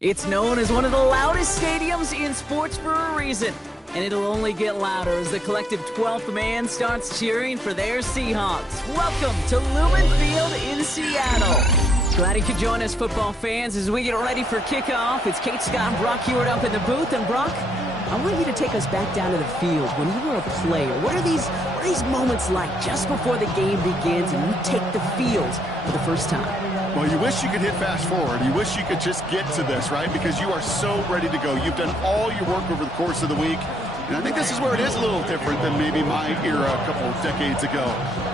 It's known as one of the loudest stadiums in sports for a reason, and it'll only get louder as the collective 12th man starts cheering for their Seahawks. Welcome to Lumen Field in Seattle. Glad you could join us, football fans, as we get ready for kickoff. It's Kate Scott and Brock Hewitt up in the booth, and Brock, I want you to take us back down to the field. When you were a player, what are these moments like just before the game begins and you take the field for the first time? Well, you wish you could hit fast forward. You wish you could just get to this, right? Because you are so ready to go. You've done all your work over the course of the week. And I think this is where it is a little different than maybe my era a couple of decades ago.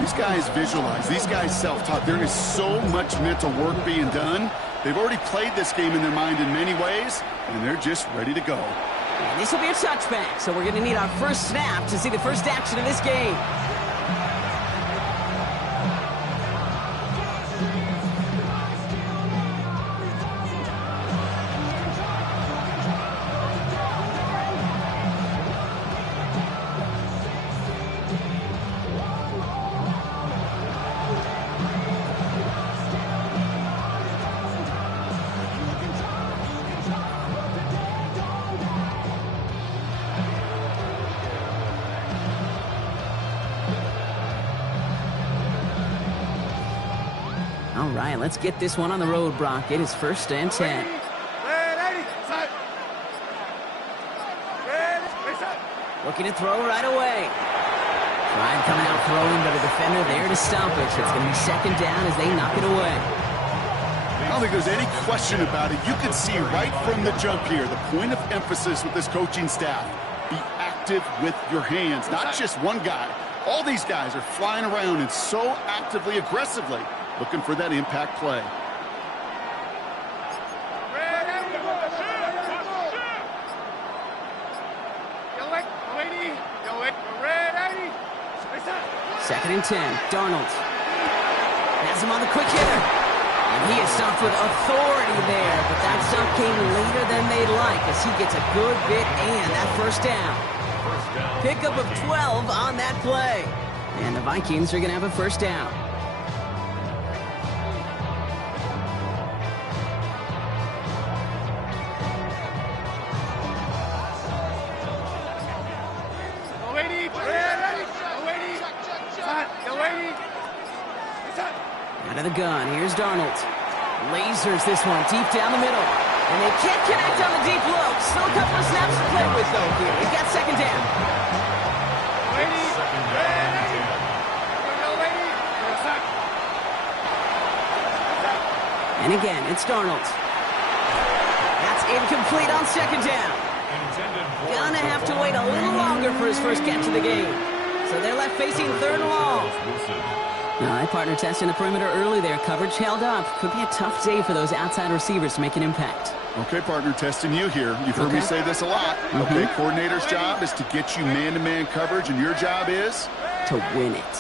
These guys visualize. These guys self-taught. There is so much mental work being done. They've already played this game in their mind in many ways, and they're just ready to go. And this will be a touchback, so we're going to need our first snap to see the first action of this game. All right, let's get this one on the road, Brock. It is 1st and 10. Looking to throw right away. Tribe coming out throwing, but a defender there to stop it. It's going to be 2nd down as they knock it away. I don't think there's any question about it. You can see right from the jump here, the point of emphasis with this coaching staff. Be active with your hands, not just one guy. All these guys are flying around and so actively, aggressively looking for that impact play. Second and 10. Darnold has him on the quick hitter. And he is stopped with authority there, but that stop came later than they'd like as he gets a good bit and that 1st down. Pickup of 12 on that play. And the Vikings are going to have a 1st down. Out of the gun, here's Darnold. Lasers this one deep down the middle. And they can't connect on the deep look. Still a couple of snaps to play with, though, here. We've got 2nd down. And again, it's Darnold. That's incomplete on 2nd down. Gonna have to wait a little longer for his first catch of the game. So they're left facing 3rd and long. All right, partner testing the perimeter early there. Coverage held up. Could be a tough day for those outside receivers to make an impact. Okay, partner, testing you here. You've heard me say this a lot. Okay, coordinator's job is to get you man-to-man coverage, and your job is? To win it.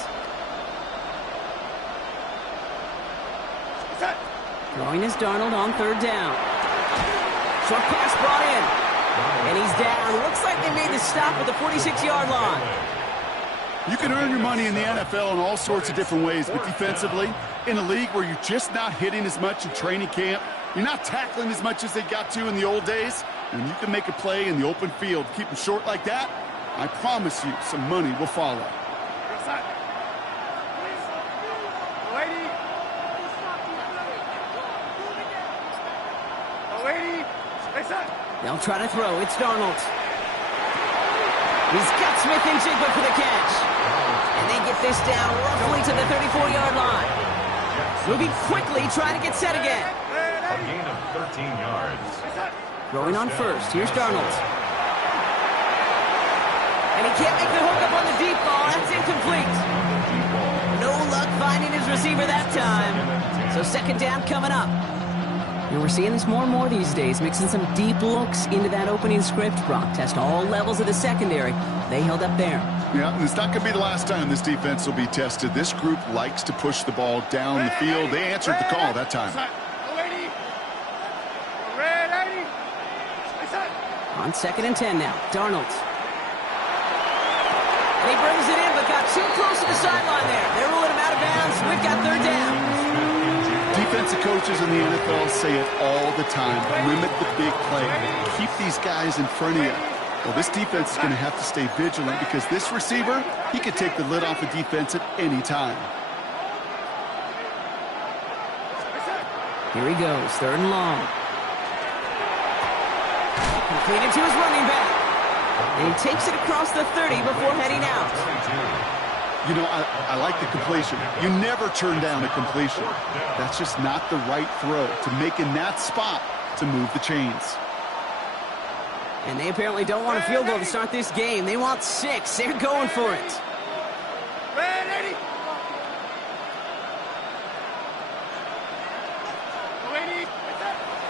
Throwing is Darnold on 3rd down. Short pass brought in. And he's down. Looks like they made the stop at the 46-yard line. You can earn your money in the NFL in all sorts of different ways, but defensively, in a league where you're just not hitting as much in training camp, you're not tackling as much as they got to in the old days, and you can make a play in the open field, keep them short like that, I promise you some money will follow. They'll try to throw. It's Darnold. He's got Smith and Jigba for the catch. And they get this down roughly to the 34-yard line. Moving quickly, trying to get set again. A gain of 13 yards. Throwing on 1st. Here's Darnold. And he can't make the hook up on the deep ball. That's incomplete. No luck finding his receiver that time. So 2nd down coming up. And we're seeing this more and more these days, mixing some deep looks into that opening script. Brock test all levels of the secondary. They held up there. Yeah, and it's not going to be the last time this defense will be tested. This group likes to push the ball down the field. They answered the call that time. On 2nd and 10 now, Darnold. And he brings it in, but got too close to the sideline there. They're ruling him out of bounds. We've got 3rd down. Defensive coaches in the NFL say it all the time. Limit the big play. Keep these guys in front of you. Well, this defense is going to have to stay vigilant because this receiver, he could take the lid off a defense at any time. Here he goes, 3rd and long. Completed to his running back. And he takes it across the 30 before heading out. You know, I like the completion. You never turn down a completion. That's just not the right throw to make in that spot to move the chains. And they apparently don't want a field goal to start this game. They want 6. They're going for it.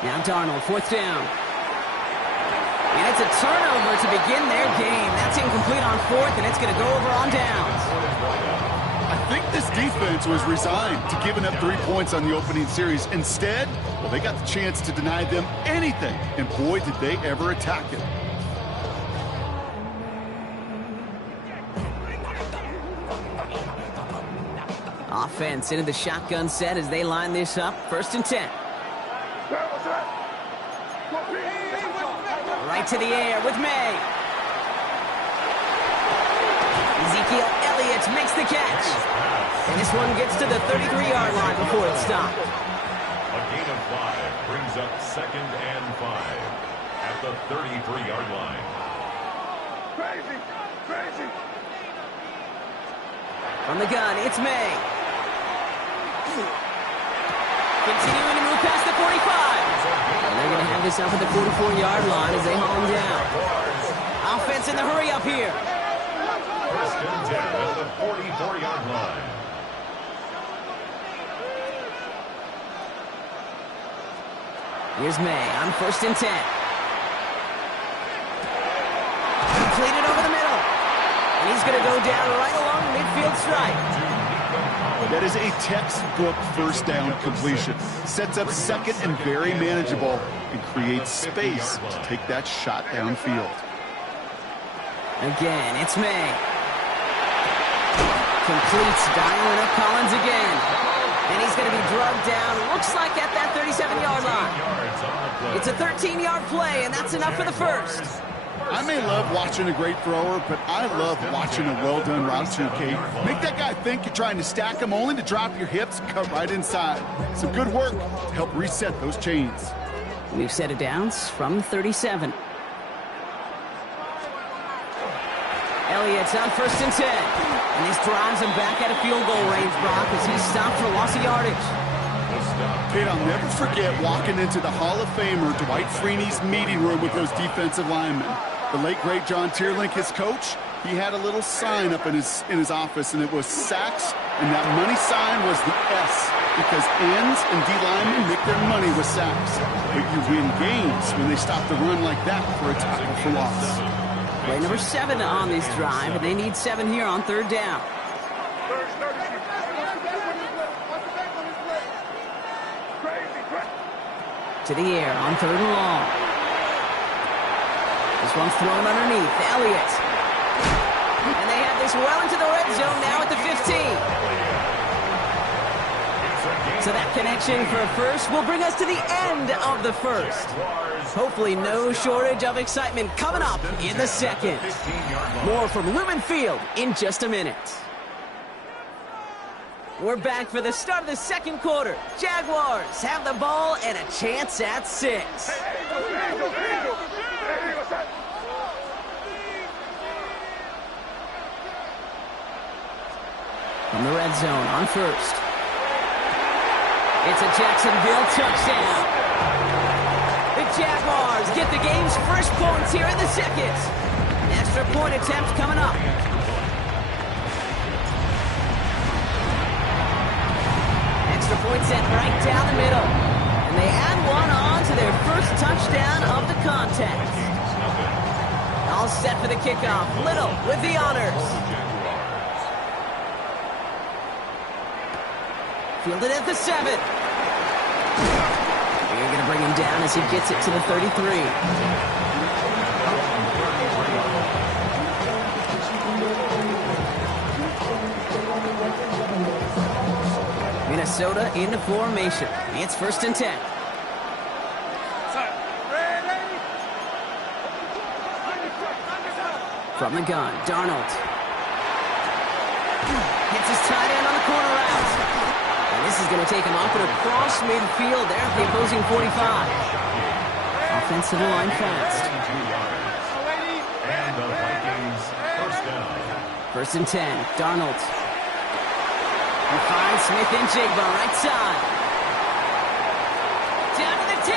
Now Darnold, 4th down. And it's a turnover to begin their game. That's incomplete on 4th, and it's going to go over on downs. I think this defense was resigned to giving up 3 points on the opening series. Instead, well, they got the chance to deny them anything, and boy, did they ever attack it. Offense into the shotgun set as they line this up. 1st and 10. Right to the air with May. Ezekiel Elliott makes the catch. And this one gets to the 33-yard line before it's stopped. A gain of 5 brings up 2nd and 5 at the 33-yard line. Crazy. From the gun, it's May. Continuing to move past the 45. And they're going to have this up at the 44-yard line as they haul him down. Offense in the hurry up here. 1st and 10 at the 44-yard line. Here's May on 1st and 10. Completed over the middle. And he's going to go down right along the midfield stripe. That is a textbook 1st down completion. Sets up 2nd and very manageable and creates space to take that shot downfield. Again, it's May. Completes, dialing up Collins again. And he's going to be drugged down, looks like at that 37-yard line. It's a 13-yard play, and that's enough for the 1st. I may love watching a great thrower, but I love watching a well-done route too, Kate. Make that guy think you're trying to stack him only to drop your hips, cut right inside. Some good work to help reset those chains. We've set it downs from 37. Elliott's on 1st and 10. And this drives him back at a field goal range, Brock, as he's stopped for loss of yardage. Kate, I'll never forget walking into the Hall of Famer Dwight Freeney's meeting room with those defensive linemen. The late, great John Tierlink, his coach, he had a little sign up in his office, and it was sacks, and that money sign was the S, because ends and D linemen make their money with sacks. But you win games when they stop the run like that for a tackle for loss. Play number 7 on this drive, and they need 7 here on 3rd down. To the air on 3rd and long. This one's thrown underneath. Elliott. And they have this well into the red zone now at the 15. So that connection for a 1st will bring us to the end of the 1st. Hopefully no shortage of excitement coming up in the 2nd. More from Lumen Field in just a minute. We're back for the start of the 2nd quarter. Jaguars have the ball and a chance at 6. From the red zone on 1st. It's a Jacksonville touchdown. The Jaguars get the game's first points here in the 2nd. An extra point attempt coming up. Extra point set right down the middle. And they add one on to their first touchdown of the contest. All set for the kickoff. Little with the honors. Fielded at the 7. They're going to bring him down as he gets it to the 33. Minnesota into formation. It's 1st and 10. From the gun, Darnold. Hits his tight end on the corner route. And this is going to take him up and across midfield there at the opposing 45. Offensive line fast. And the Vikings first down. 1st and 10, Darnold. He finds Smith-Njigba right side. Down to the 10.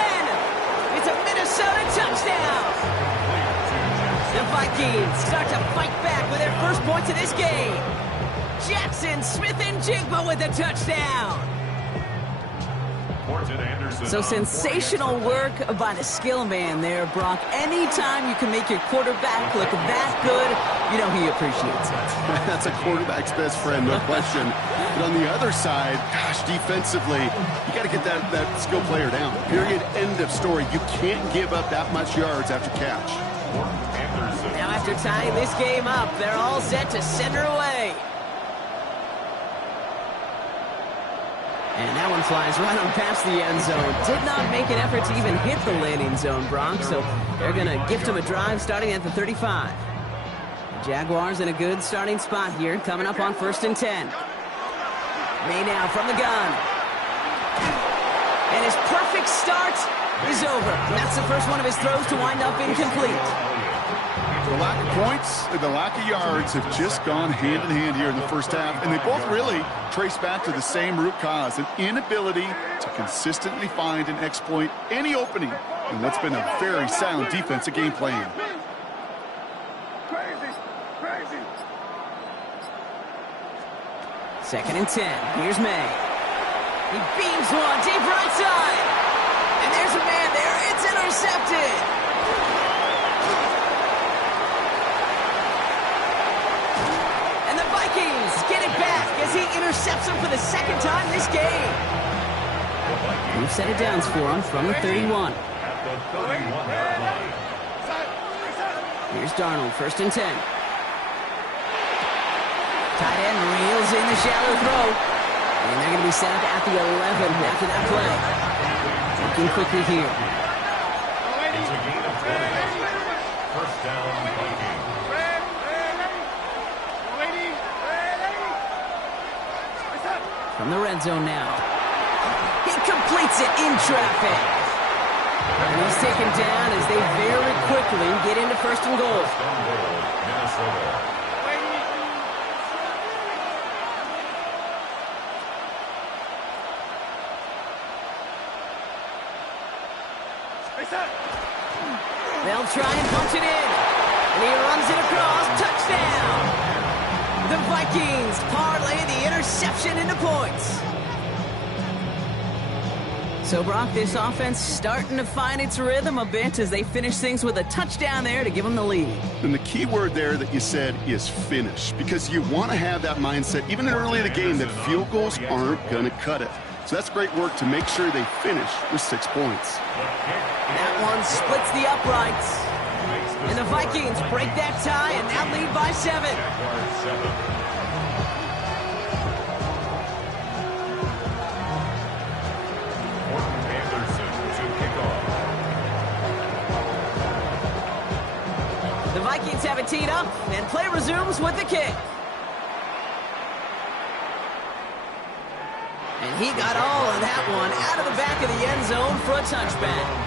It's a Minnesota touchdown. The Vikings start to fight back with their first points of this game. Jackson Smith-Njigba with a touchdown. So sensational work by the skill man there, Brock. Anytime you can make your quarterback look that good, you know he appreciates it. That's a quarterback's best friend, no question. But on the other side, gosh, defensively, you got to get that skill player down. Period, end of story. You can't give up that much yards after catch. Now after tying this game up, they're all set to send her away. And that one flies right on past the end zone. Did not make an effort to even hit the landing zone, Brock. So they're going to gift him a drive starting at the 35. The Jaguars in a good starting spot here, coming up on 1st and 10. May now from the gun. And his perfect start is over. And that's the first one of his throws to wind up incomplete. The lack of points and the lack of yards have just gone hand in hand here in the first half, and they both really trace back to the same root cause, an inability to consistently find and exploit any opening in what's been a very sound defensive game plan. Second and 10. Here's May. He beams one deep right side. And there's a man there. It's intercepted. Get it back as he intercepts him for the second time this game. We've set it down for him from the 31. Here's Darnold, 1st and 10. Tight end reels in the shallow throw. And they're going to be set up at the 11 after that play. Looking quickly here. It's a gain of 20. First down, Vikings. From the red zone now. He completes it in traffic. And he's taken down as they very quickly get into 1st and goal. Minnesota. They'll try and punch it in. And he runs it across. Touchdown. The Vikings parlay the interception into points. So, Brock, this offense starting to find its rhythm a bit as they finish things with a touchdown there to give them the lead. And the key word there that you said is finish, because you want to have that mindset, even early in the game, that field goals aren't going to cut it. So that's great work to make sure they finish with 6 points. That one splits the uprights. And the Vikings break that tie and now lead by 7. The Vikings have it teed up, and play resumes with the kick. And he got all of that one out of the back of the end zone for a touchback.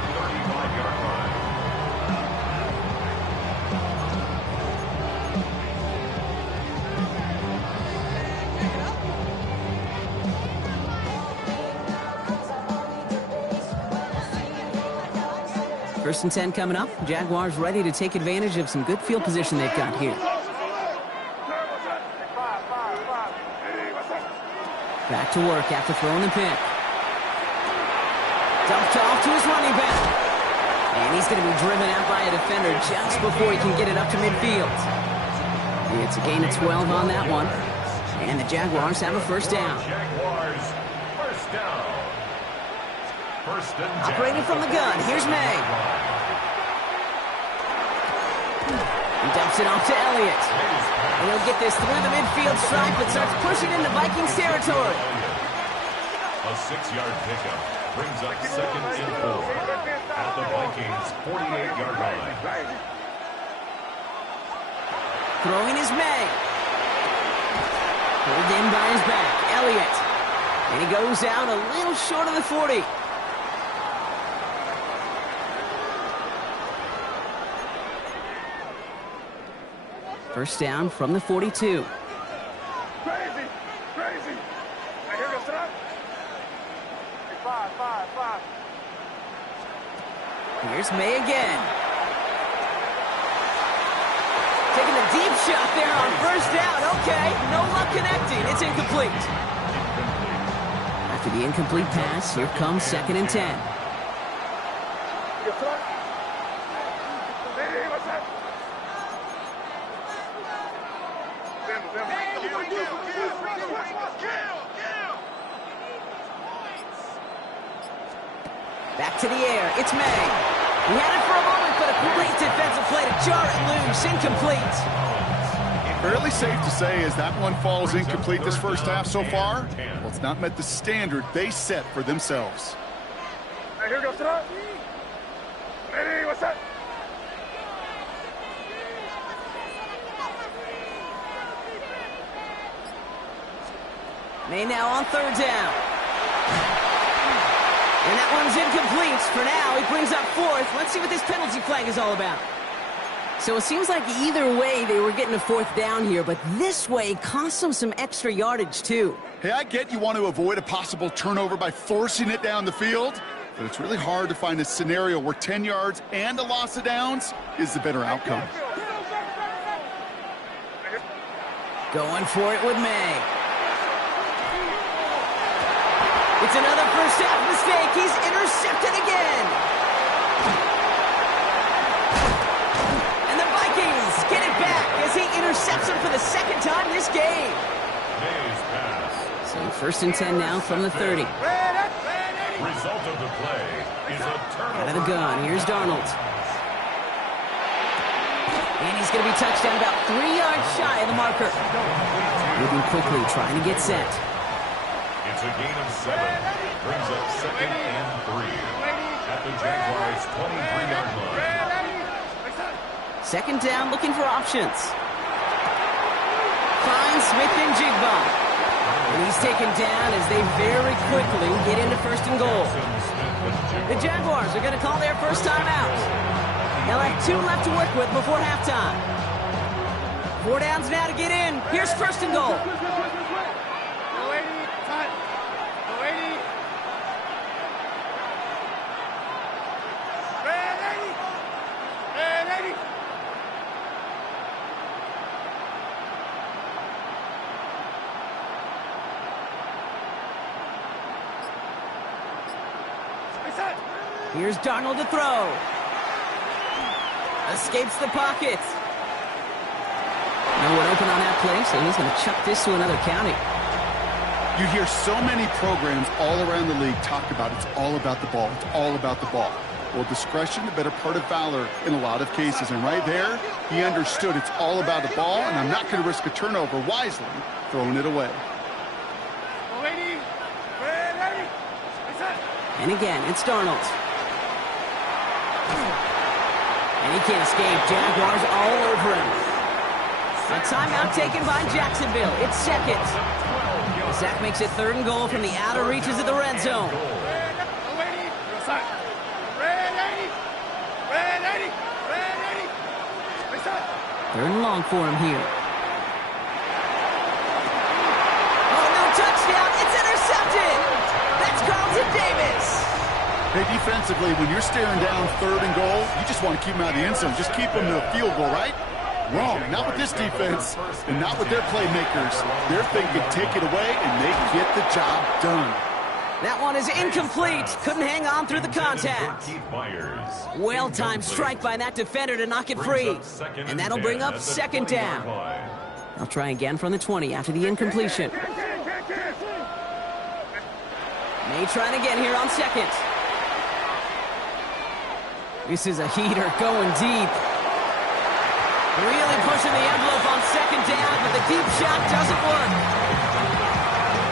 First and 10 coming up. Jaguars ready to take advantage of some good field position they've got here. Back to work after throwing the pick. Dumped off to his running back. And he's going to be driven out by a defender just before he can get it up to midfield. It's a gain of 12 on that one. And the Jaguars have a first down. Jaguars first down. Operating from the gun, here's May. He dumps it off to Elliott. And he'll get this through the midfield stripe, but starts pushing into Vikings territory. A 6-yard pickup brings up second and 4 at the Vikings' 48-yard line. Throwing is May. Pulled in by his back, Elliott. And he goes out a little short of the 40. First down from the 42. Crazy. Now here goes up. Five. Here's May again. Taking a deep shot there on first down. Okay, no luck connecting. It's incomplete. After the incomplete pass, here comes 2nd and 10. Back to the air. It's May. He had it for a moment, but a great defensive play to jar it loose. Incomplete. Fairly safe to say as that one falls incomplete this first half so far. Well, it's not met the standard they set for themselves. Now here goes up. Ready, what's up? May now on 3rd down. And that one's incomplete for now. He brings up 4th. Let's see what this penalty flag is all about. So it seems like either way they were getting a 4th down here, but this way cost them some extra yardage too. Hey, I get you want to avoid a possible turnover by forcing it down the field, but it's really hard to find a scenario where 10 yards and a loss of downs is the better outcome. Going for it with May. It's another first half mistake. He's intercepted again. And the Vikings get it back as he intercepts him for the 2nd time this game. So 1st and 10 now from the 30. Result of the play is a turnover. Out of the gun, here's Darnold. And he's going to be touched down about 3 yards shy of the marker. Moving quickly, trying to get set. It's a gain of 7. Brings up 2nd and 3 at the Jaguars' 23-yard line. 2nd down, looking for options. Finds Smith-Njigba. And he's taken down as they very quickly get into 1st and goal. The Jaguars are going to call their first time out. They'll have 2 left to work with before halftime. 4 downs now to get in. Here's 1st and goal. Here's Darnold to throw. Escapes the pocket. No one open on that play, so he's going to chuck this to another county. You hear so many programs all around the league talk about it's all about the ball. It's all about the ball. Well, discretion, the better part of valor in a lot of cases. And right there, he understood it's all about the ball, and I'm not going to risk a turnover wisely, throwing it away. And again, it's Darnold. And he can't escape. Jaguars all over him. A timeout taken by Jacksonville. It's 2nd. Zach makes it 3rd and goal from the outer reaches of the red zone. 3rd and long for him here. Oh, no touchdown. It's intercepted. That's Carlton Davis. Hey, defensively, when you're staring down 3rd and goal, you just want to keep them out of the end zone. Just keep them to a field goal, right? Wrong. Not with this defense and not with their playmakers. They're thinking take it away, and they get the job done. That one is incomplete. Couldn't hang on through the contact. Well-timed strike by that defender to knock it free. And that'll bring up 2nd down. They'll try again from the 20 after the incompletion. May trying again here on 2nd. This is a heater going deep. Really pushing the envelope on 2nd down, but the deep shot doesn't work.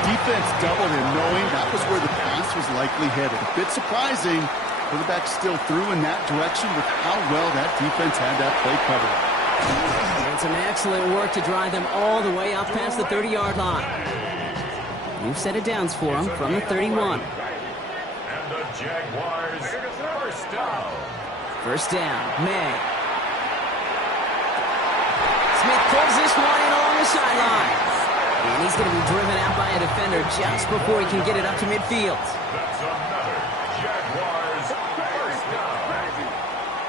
defense doubled him, knowing that was where the pass was likely headed. A bit surprising. Quarterback still threw in that direction with how well that defense had that play covered. And some excellent work to drive them all the way up past the 30-yard line. New set of downs for them from the 31. And the Jaguars first down. First down, May. Smith pulls this one in along the sideline. And he's going to be driven out by a defender just before he can get it up to midfield. That's another Jaguars first down.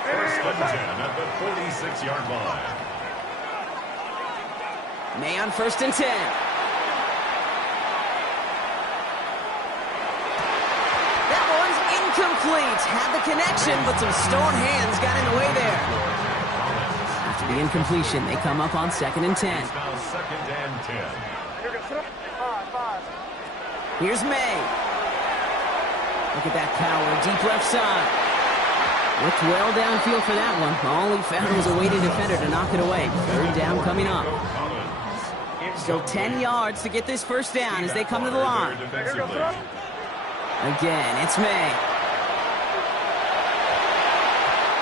First and 10 at the 46-yard line. May on first and 10. That one's incomplete. Had the connection, but some stone hands got in the way there. After the incompletion, they come up on second and 10. It's now second and 10. Here's May. Look at that power, deep left side. Looked well downfield for that one. All he found was a waiting defender to knock it away. Third down coming up. Still 10 yards to get this first down as they come to the line. Again, it's May.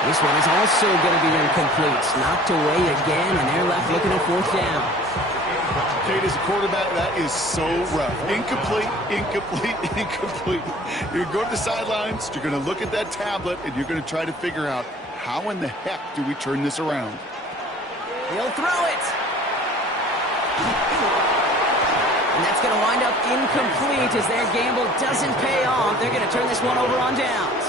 This one is also going to be incomplete. Knocked away again, and they're left looking at fourth down. Kate, as a quarterback, that is so rough. Incomplete, incomplete, incomplete. You're going to go to the sidelines, you're going to look at that tablet, and you're going to try to figure out how in the heck do we turn this around. He'll throw it. And that's going to wind up incomplete as their gamble doesn't pay off. They're going to turn this one over on downs.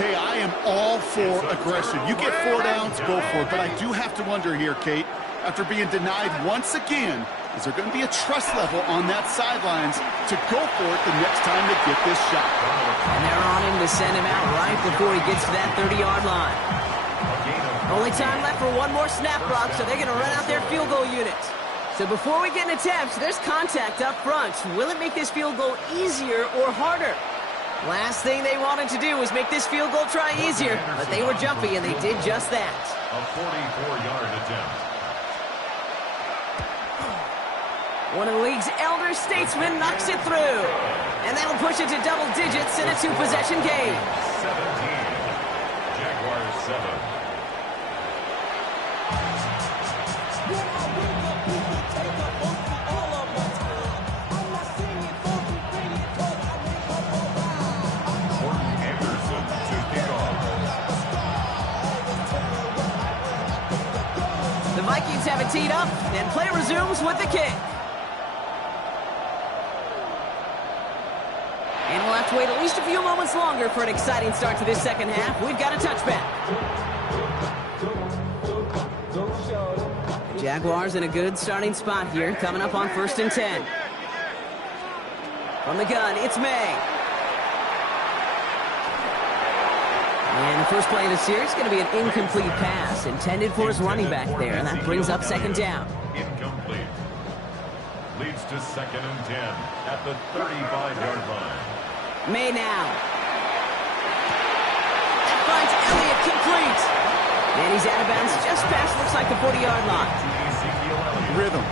Hey, I am all for aggression. You get 4 downs, go for it. But I do have to wonder here, Kate, after being denied once again, is there going to be a trust level on that sidelines to go for it the next time they get this shot? And they're on him to send him out right before he gets to that 30-yard line. Only time left for one more snap, Brock, so they're going to run out their field goal unit. So before we get an attempt, there's contact up front. Will it make this field goal easier or harder? Last thing they wanted to do was make this field goal try easier, but they were jumpy and they did just that. A 44-yard attempt. One of the league's elder statesmen knocks it through. And that'll push it to double digits in a 2-possession game. 17. Jaguars 7. The Vikings have it teed up, and play resumes with the kick. And we'll have to wait at least a few moments longer for an exciting start to this second half. We've got a touchback. The Jaguars in a good starting spot here, coming up on first and 10. From the gun, it's May. And the first play of the series is going to be an incomplete pass intended for his running back there, and that brings up second down. Incomplete. Leads to second and 10 at the 35-yard line. May now. That finds Elliott complete. And he's out of bounds just past, looks like, the 40-yard line. Rhythm.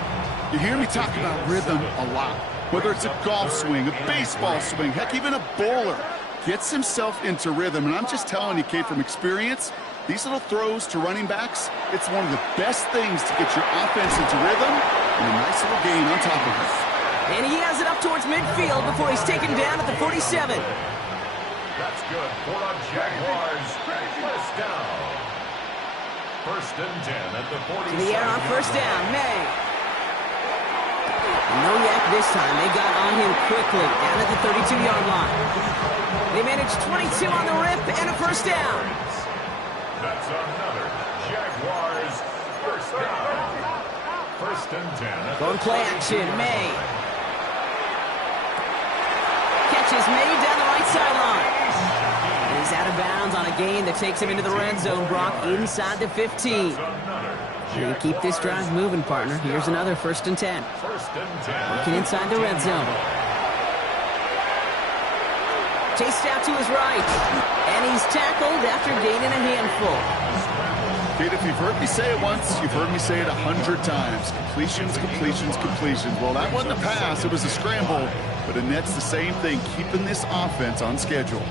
You hear me talk about rhythm a lot. Whether it's a golf swing, a baseball swing, heck, even a bowler. Gets himself into rhythm, and I'm just telling you, Kate, from experience, these little throws to running backs, it's one of the best things to get your offense into rhythm and a nice little gain on top of it. And he has it up towards midfield before he's taken down at the 47. That's good for a Jaguars first down. First and 10 at the 47. To the air on first down, May. No yak this time. They got on him quickly down at the 32-yard line. They managed 22 on the rip and a first down. That's another Jaguars first down. First and 10. Going play action, May. Catches May down the right sideline. And he's out of bounds on a gain that takes him into the red zone, Brock, inside the 15. You keep this drive moving, partner. Here's another first and 10. First and 10. Working inside the red zone. Chased out to his right. And he's tackled after gaining a handful. Kate, if you've heard me say it once, you've heard me say it 100 times. Completions, completions, completions. Well, that wasn't a pass. It was a scramble. But Annette's the same thing, keeping this offense on schedule.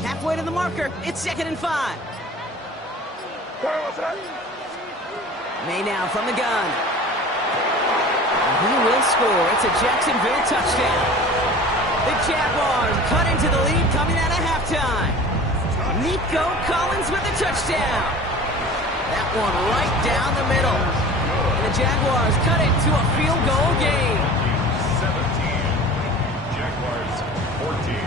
Halfway to the marker. It's 2nd and 5. May now from the gun. He will score. It's a Jacksonville touchdown. The Jaguars cut into the lead coming out of halftime. Nico Collins with the touchdown. That one right down the middle. And the Jaguars cut it to a field goal game. 17. Jaguars 14.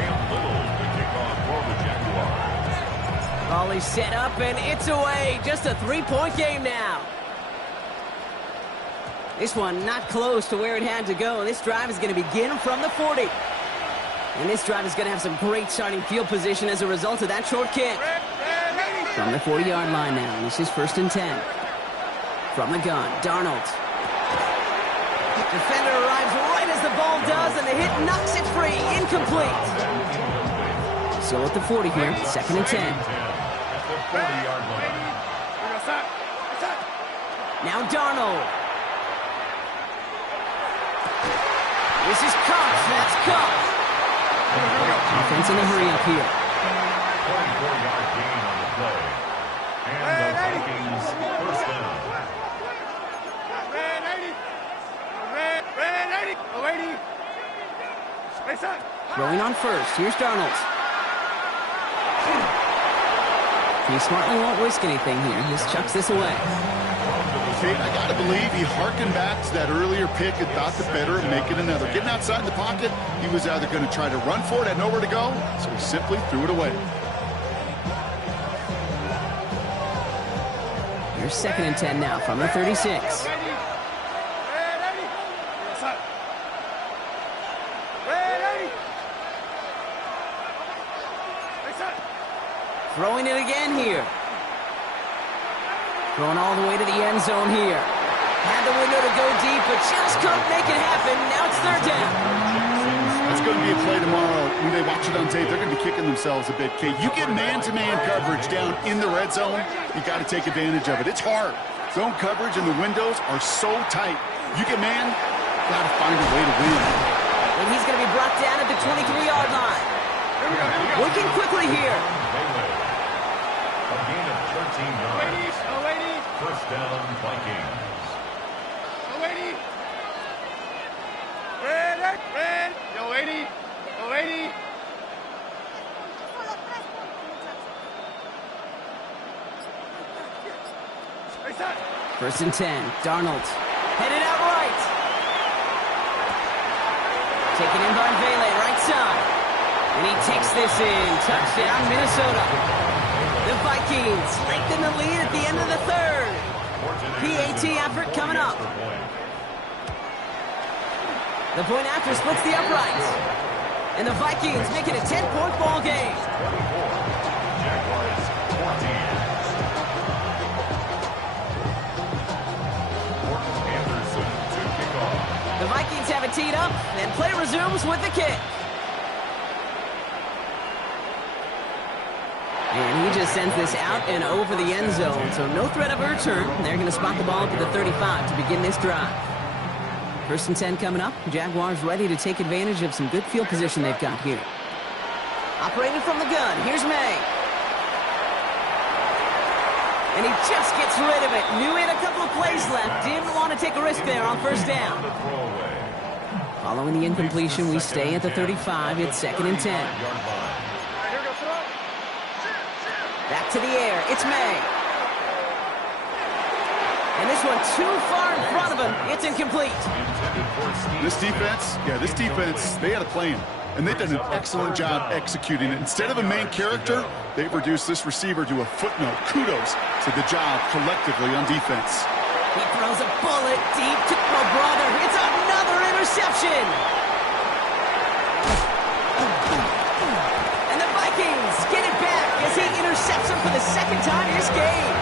Cam Little, the kickoff for the Jaguars. Volley set up and it's away. Just a 3-point game now. This one not close to where it had to go. This drive is going to begin from the 40. And this drive is going to have some great starting field position as a result of that short kick. From the 40-yard line now, and this is 1st and 10. From the gun, Darnold. Defender arrives right as the ball does, and the hit knocks it free. Incomplete. So at the 40 here, 2nd and 10. At the 40-yard line. Now Darnold. This is Cox. That's Cox. Offense in a hurry up here. 44-yard gain on the play. And the Vikings first down. Throwing on first. Here's Darnold. He smartly won't risk anything here. Just chucks this away. Kate, I got to believe he harkened back to that earlier pick and thought the better of making another. Getting outside the pocket, he was either going to try to run for it, had nowhere to go, so he simply threw it away. Here's 2nd and 10 now from the 36. Throwing it again here. Throwing all the way to the end zone here. Had the window to go deep, but just couldn't make it happen. Now it's 3rd down. That's going to be a play tomorrow. When they watch it on tape, they're going to be kicking themselves a bit, Kate. You get man-to-man coverage down in the red zone, you got to take advantage of it. It's hard. Zone coverage and the windows are so tight. You get man, got to find a way to win. And he's going to be brought down at the 23-yard line. Working quickly here. A gain of 13 yards. First down, Vikings. First and 10. Darnold. Headed out right. Taken in by Vele, right side. And he takes this in. Touchdown, Minnesota. The Vikings lengthen the lead at the end of the 3rd. PAT effort coming up. The point after splits the uprights. And the Vikings make it a 10-point ball game. 24. Jaguars 14. Anderson to kick off. The Vikings have it teed up, and play resumes with the kick. And he just sends this out and over the end zone, so no threat of a return. They're going to spot the ball to the 35 to begin this drive. 1st and 10 coming up. Jaguars ready to take advantage of some good field position they've got here. Operating from the gun, here's May. And he just gets rid of it. Knew he had a couple of plays left. Didn't want to take a risk there on 1st down. Following the incompletion, we stay at the 35. It's 2nd and 10. Back to the air. It's May. And this one too far in front of him. It's incomplete. This defense, they had a plan. And they've done an excellent job executing it. Instead of a main character, they've reduced this receiver to a footnote. Kudos to the job collectively on defense. He throws a bullet deep to my brother. It's another interception. And the Vikings get it back as he intercepts him for the 2nd time this game.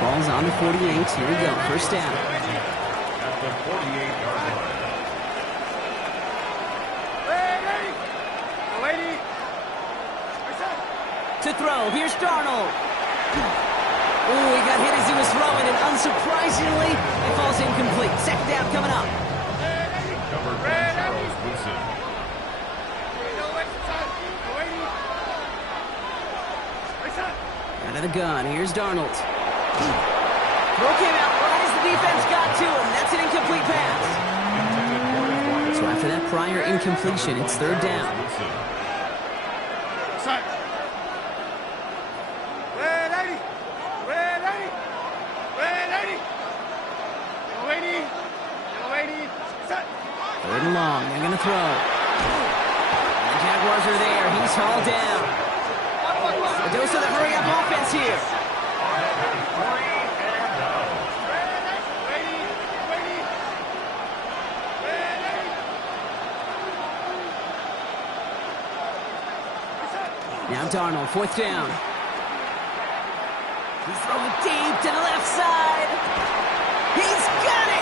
Ball's on the 48. Here we go. 1st down. the 48-yard line. To throw, here's Darnold. Ooh, he got hit as he was throwing, and unsurprisingly, it falls incomplete. Second down coming up. Covered by Charles Woodson. Out of the gun, here's Darnold. Throw came out right as the defense got to him. That's an incomplete pass. So after that prior incompletion, it's third down. Third and long, they're going to throw. And the Jaguars are there. He's hauled down. A dose of the hurry-up offense here. Now Darnold, fourth down. He's throwing deep to the left side. He's got it!